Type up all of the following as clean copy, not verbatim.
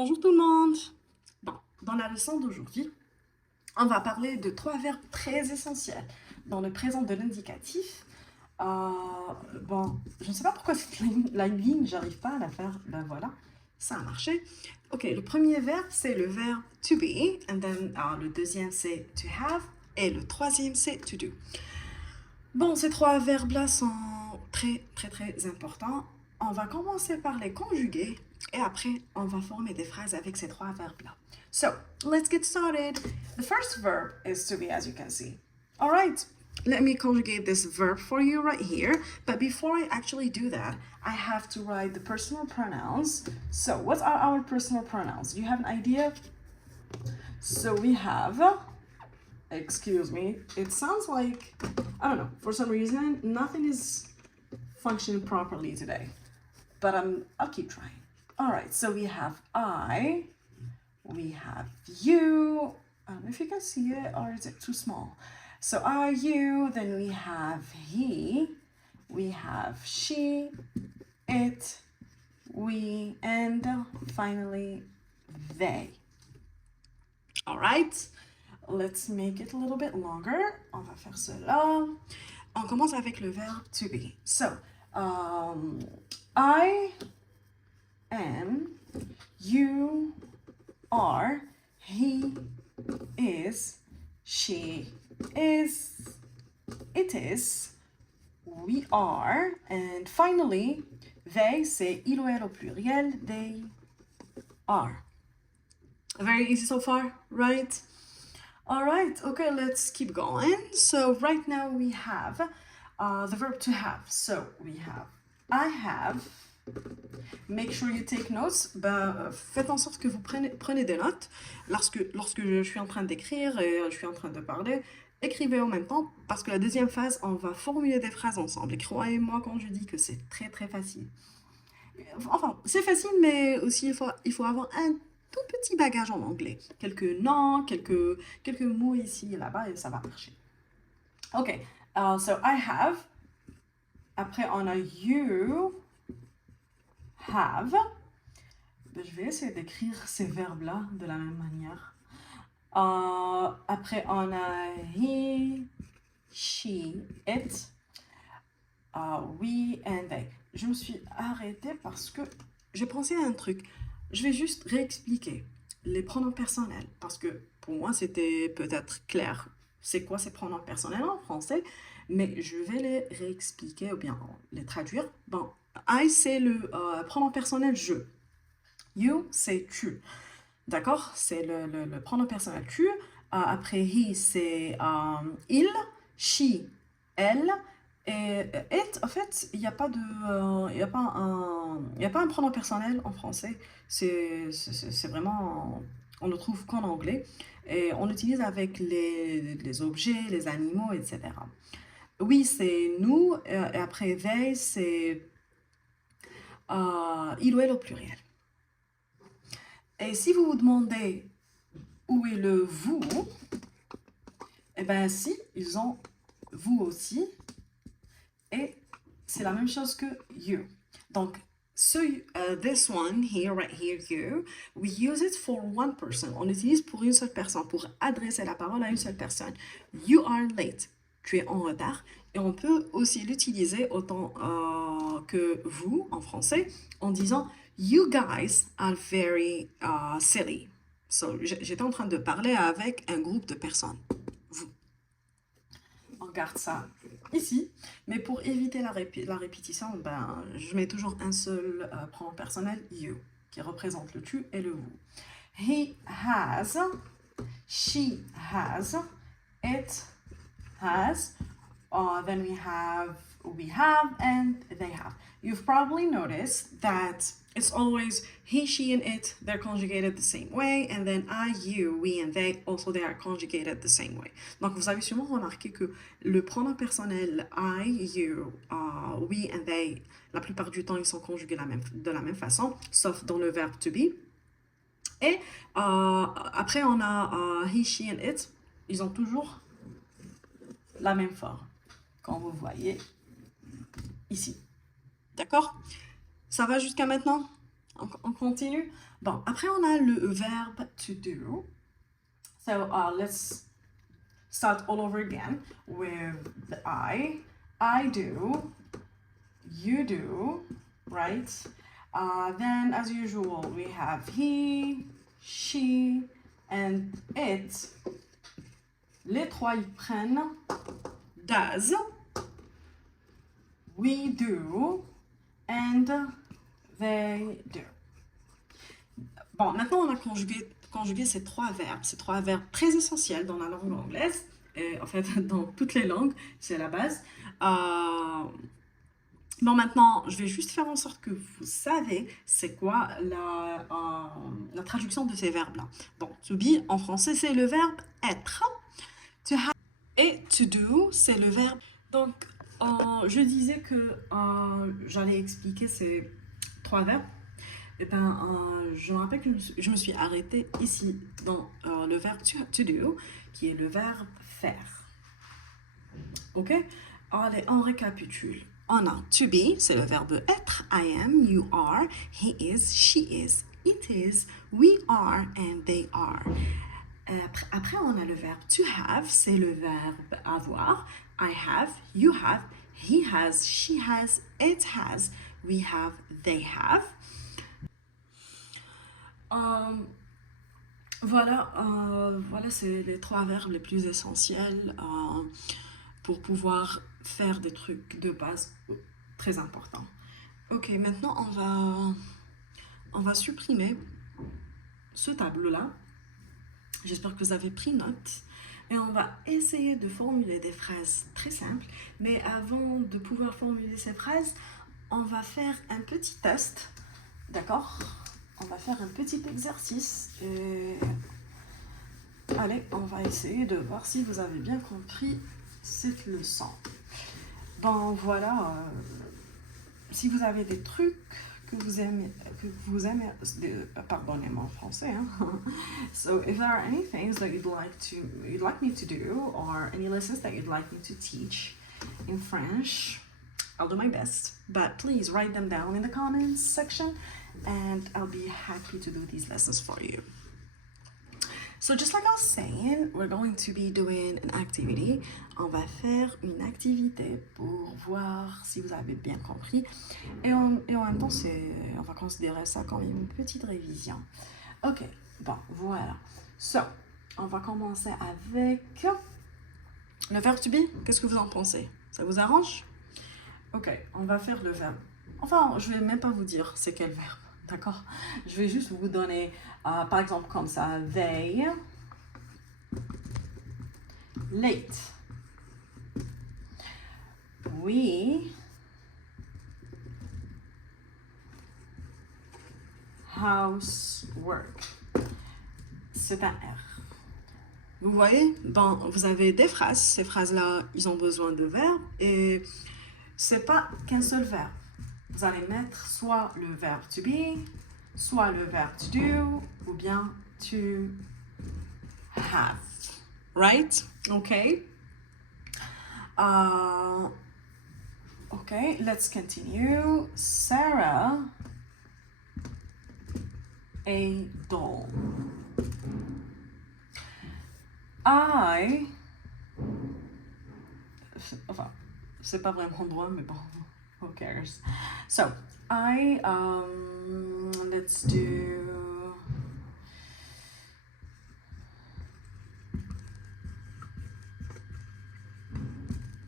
Bonjour tout le monde! Bon, dans la leçon d'aujourd'hui, on va parler de trois verbes très essentiels dans le présent de l'indicatif. Bon, je ne sais pas pourquoi cette ligne, j'arrive pas à la faire. Ben voilà, ça a marché. Ok, le premier verbe, c'est le verbe to be, and then le deuxième, c'est to have, et le troisième, c'est to do. Bon, ces trois verbes-là sont très importants. On va commencer par les conjuguer et après, on va former des phrases avec ces trois verbes-là. So, let's get started. The first verb is to be, as you can see. All right, let me conjugate this verb for you right here. But before I actually do that, I have to write the personal pronouns. So, what are our personal pronouns? Do you have an idea? So, we have... Excuse me, it sounds like, I don't know, for some reason, nothing is functioning properly today. But I'll keep trying. All right, so we have I, we have you. I don't know if you can see it, or is it too small? So I, you, then we have he, we have she, it, we, and finally they. All right? Let's make it a little bit longer. On va faire cela. On commence avec le verbe to be. So, I am, you are, he is, she is, it is, we are, and finally, they, c'est il ou elle au pluriel, they are. Very easy so far, right? All right, okay, let's keep going. So right now we have the verb to have. So we have I have. Make sure you take notes. Faites en sorte que vous prenez des notes lorsque je suis en train d'écrire et je suis en train de parler. Écrivez en même temps parce que la deuxième phase, on va formuler des phrases ensemble. Et croyez-moi quand je dis que c'est très facile. Enfin, c'est facile, mais aussi il faut avoir un tout petit bagage en anglais. Quelques noms, quelques mots ici et là-bas, et ça va marcher. Ok, so I have. Après, on a you have. Je vais essayer d'écrire ces verbes-là de la même manière. Après, on a he, she, it, we and they. Je me suis arrêtée parce que j'ai pensé à un truc. Je vais juste réexpliquer les pronoms personnels parce que pour moi c'était peut-être clair. C'est quoi ces pronoms personnels en français? Mais je vais les réexpliquer ou bien les traduire. Bon, I c'est le pronom personnel je. You c'est tu. D'accord? C'est le pronom personnel tu. Après he c'est il, she, elle. Et it, en fait, il n'y a pas un pronom personnel en français. C'est vraiment, on le trouve qu'en anglais. Et on l'utilise avec les objets, les animaux, etc. Oui, c'est nous. Et après, they, c'est il ou elle au pluriel. Et si vous vous demandez où est le vous, eh bien, si, ils ont vous aussi. Et c'est la même chose que you. Donc, this one here, right here, you, we use it for one person. On l'utilise pour une seule personne, pour adresser la parole à une seule personne. You are late. Tu es en retard. Et on peut aussi l'utiliser autant que vous, en français, en disant you guys are very silly. So, j'étais en train de parler avec un groupe de personnes. On garde ça ici, mais pour éviter la répétition, je mets toujours un seul pronom personnel, you, qui représente le tu et le vous. He has, she has, it has, then we have, and they have. You've probably noticed that it's always he, she, and it, they're conjugated the same way, and then I, you, we, and they, also they are conjugated the same way. Donc, vous avez sûrement remarqué que le pronom personnel I, you, we, and they, la plupart du temps, ils sont conjugués de la même façon, sauf dans le verbe to be. Et après, on a he, she, and it. Ils ont toujours la même forme, quand vous voyez ici. D'accord? Ça va jusqu'à maintenant? On continue. Bon, après, on a le verbe to do. So, let's start all over again with the I. I do. You do. Right? Then, as usual, we have he, she, and it. Les trois, ils prennent does, we do, and they do. Bon, maintenant on a conjugué ces trois verbes très essentiels dans la langue anglaise, et en fait dans toutes les langues, c'est la base. Bon, maintenant, je vais juste faire en sorte que vous savez c'est quoi la traduction de ces verbes-là. Bon, to be, en français, c'est le verbe être. To have et to do, c'est le verbe. Donc, je disais que j'allais expliquer ces trois verbes. Et je me rappelle que je me suis arrêtée ici dans le verbe to do, qui est le verbe faire. Ok? Allez, on récapitule. On a to be, c'est le verbe être. I am, you are, he is, she is, it is, we are, and they are. Après, on a le verbe to have, c'est le verbe avoir. I have, you have, he has, she has, it has, we have, they have. Voilà, c'est les trois verbes les plus essentiels pour pouvoir faire des trucs de base très importants. Ok, maintenant on va supprimer ce tableau-là. J'espère que vous avez pris note. Et on va essayer de formuler des phrases très simples. Mais avant de pouvoir formuler ces phrases, on va faire un petit test. D'accord? On va faire un petit exercice. Et allez, on va essayer de voir si vous avez bien compris cette leçon. Bon, voilà. Si vous avez des trucs que vous aimez, pardonnez-moi en français. Hein? So, if there are any things that you'd like me to do, or any lessons that you'd like me to teach in French, I'll do my best. But please write them down in the comments section, and I'll be happy to do these lessons for you. So just like I was saying, we're going to be doing an activity. On va faire une activité pour voir si vous avez bien compris. Et en même temps, on va considérer ça comme une petite révision. Ok, bon, voilà. So, on va commencer avec le verbe to be. Qu'est-ce que vous en pensez? Ça vous arrange? Ok, on va faire le verbe. Enfin, je vais même pas vous dire c'est quel verbe. D'accord? Je vais juste vous donner, par exemple, comme ça, they, late, we, housework. C'est un R. Vous voyez? Bon, vous avez des phrases. Ces phrases-là, ils ont besoin de verbes. Et c'est pas qu'un seul verbe. Vous allez mettre soit le verbe to be, soit le verbe to do, ou bien to have. Right? Okay. Okay, let's continue. Sarah, a doll. Enfin, c'est pas vraiment droit, mais bon. Who cares? So, let's do...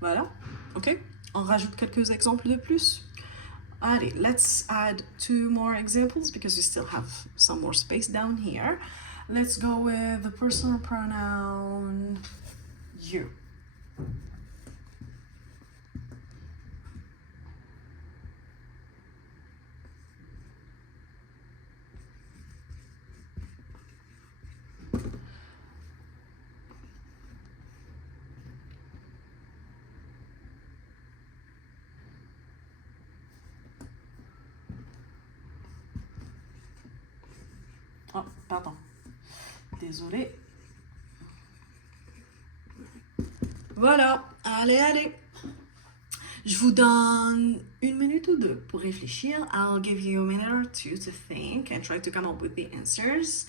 Voilà, ok. On rajoute quelques exemples de plus. Allez, let's add 2 more examples because we still have some more space down here. Let's go with the personal pronoun you. Oh, pardon. Désolée. Voilà. Allez. Je vous donne 1 minute ou 2 pour réfléchir. I'll give you a minute or two to think and try to come up with the answers.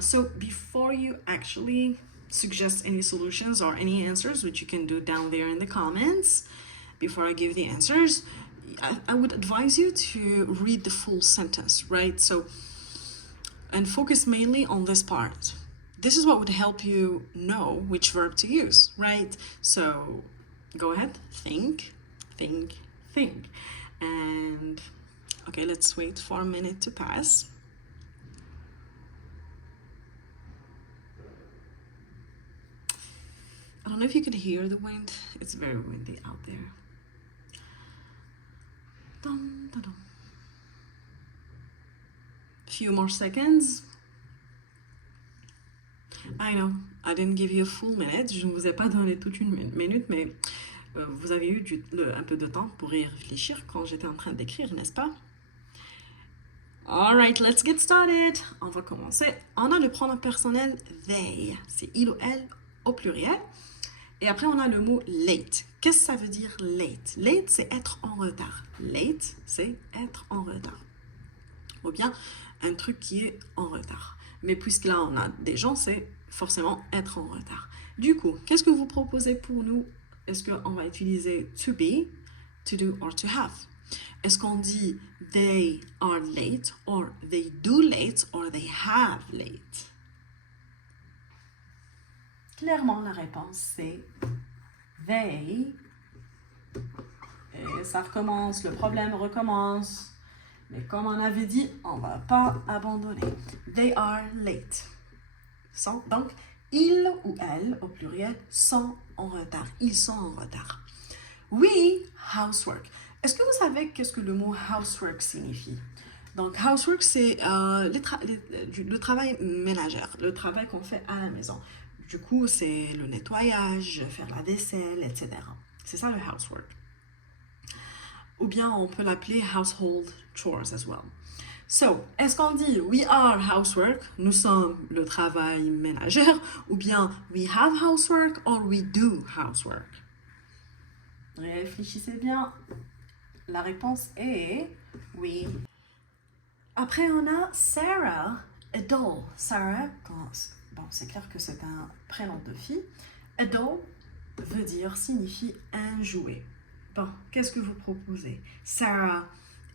So before you actually suggest any solutions or any answers, which you can do down there in the comments, before I give the answers, I would advise you to read the full sentence, right? So, and focus mainly on this part. This is what would help you know which verb to use, right? So go ahead, think. And okay, let's wait for a minute to pass. I don't know if you could hear the wind. It's very windy out there. Dum, dum, dum. Few more seconds. I know, I didn't give you a full minute. Je ne vous ai pas donné toute une minute, mais vous avez eu un peu de temps pour y réfléchir quand j'étais en train d'écrire, n'est-ce pas? Alright, let's get started. On va commencer. On a le pronom personnel they. C'est il ou elle au pluriel. Et après, on a le mot late. Qu'est-ce que ça veut dire late? Late, c'est être en retard. Late, c'est être en retard. Ou bien un truc qui est en retard. Mais puisque là, on a des gens, c'est forcément être en retard. Du coup, qu'est-ce que vous proposez pour nous? Est-ce qu'on va utiliser to be, to do or to have? Est-ce qu'on dit they are late or they do late or they have late? Clairement, la réponse, c'est they. Et ça recommence, le problème recommence. Mais comme on avait dit, on ne va pas abandonner. They are late. Donc, ils ou elles, au pluriel, sont en retard. Ils sont en retard. We, housework. Est-ce que vous savez qu'est-ce que le mot housework signifie? Donc, housework, c'est le travail ménagère, le travail qu'on fait à la maison. Du coup, c'est le nettoyage, faire la vaisselle, etc. C'est ça le housework. Ou bien on peut l'appeler household chores as well. So, est-ce qu'on dit we are housework, nous sommes le travail ménagère, ou bien we have housework or we do housework? Réfléchissez bien. La réponse est oui. Après, on a Sarah, a doll. Sarah, bon, c'est clair que c'est un prénom de fille. A doll signifie un jouet. Bon, qu'est-ce que vous proposez? Sarah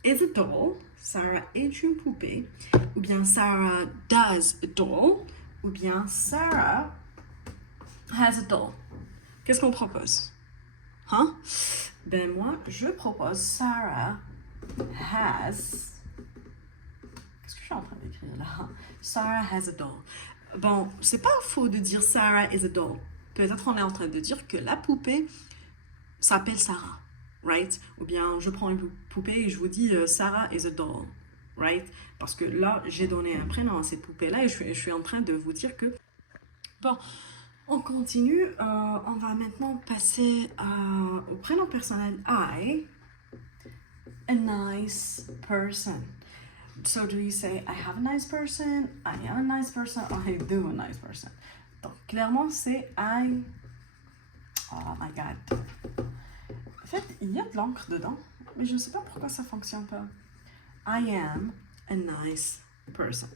is a doll. Sarah est une poupée. Ou bien Sarah does a doll. Ou bien Sarah has a doll. Qu'est-ce qu'on propose? Hein? Ben moi, je propose Sarah has... Qu'est-ce que je suis en train d'écrire là? Sarah has a doll. Bon, c'est pas faux de dire Sarah is a doll. Peut-être on est en train de dire que la poupée s'appelle Sarah, right? Ou bien je prends une poupée et je vous dis Sarah is a doll, right? Parce que là, j'ai donné un prénom à cette poupée-là et je suis en train de vous dire que... Bon, on continue. On va maintenant passer au prénom personnel I. A nice person. So do you say I have a nice person, I am a nice person, or I do a nice person? Donc, clairement, c'est I... Oh my God. En fait, il y a de l'encre dedans, mais je ne sais pas pourquoi ça ne fonctionne pas. I am a nice person.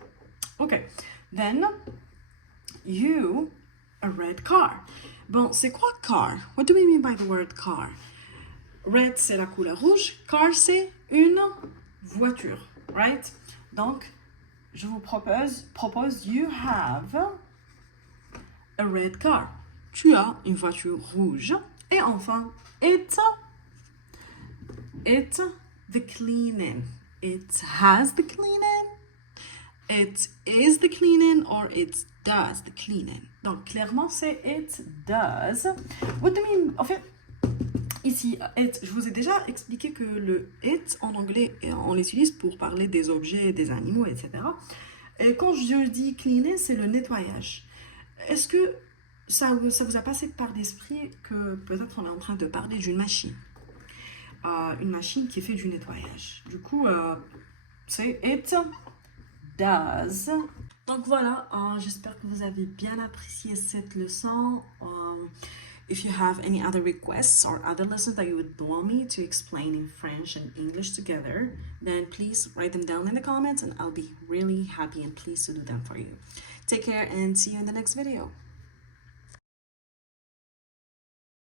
Okay. Then, you, a red car. Bon, c'est quoi car? What do we mean by the word car? Red, c'est la couleur rouge. Car, c'est une voiture. Right? Donc, je vous propose you have a red car. Tu as une voiture rouge. Et enfin, it the cleaning. It has the cleaning. It is the cleaning or it does the cleaning. Donc, clairement, c'est it does. What do you mean? En fait, ici, it, je vous ai déjà expliqué que le it, en anglais, on l'utilise pour parler des objets, des animaux, etc. Et quand je dis cleaner, c'est le nettoyage. Est-ce que ça vous a passé par l'esprit que peut-être on est en train de parler d'une machine? Une machine qui fait du nettoyage. Du coup, c'est it does. Donc voilà, j'espère que vous avez bien apprécié cette leçon. If you have any other requests or other lessons that you would want me to explain in French and English together, then please write them down in the comments and I'll be really happy and pleased to do them for you. Take care and see you in the next video.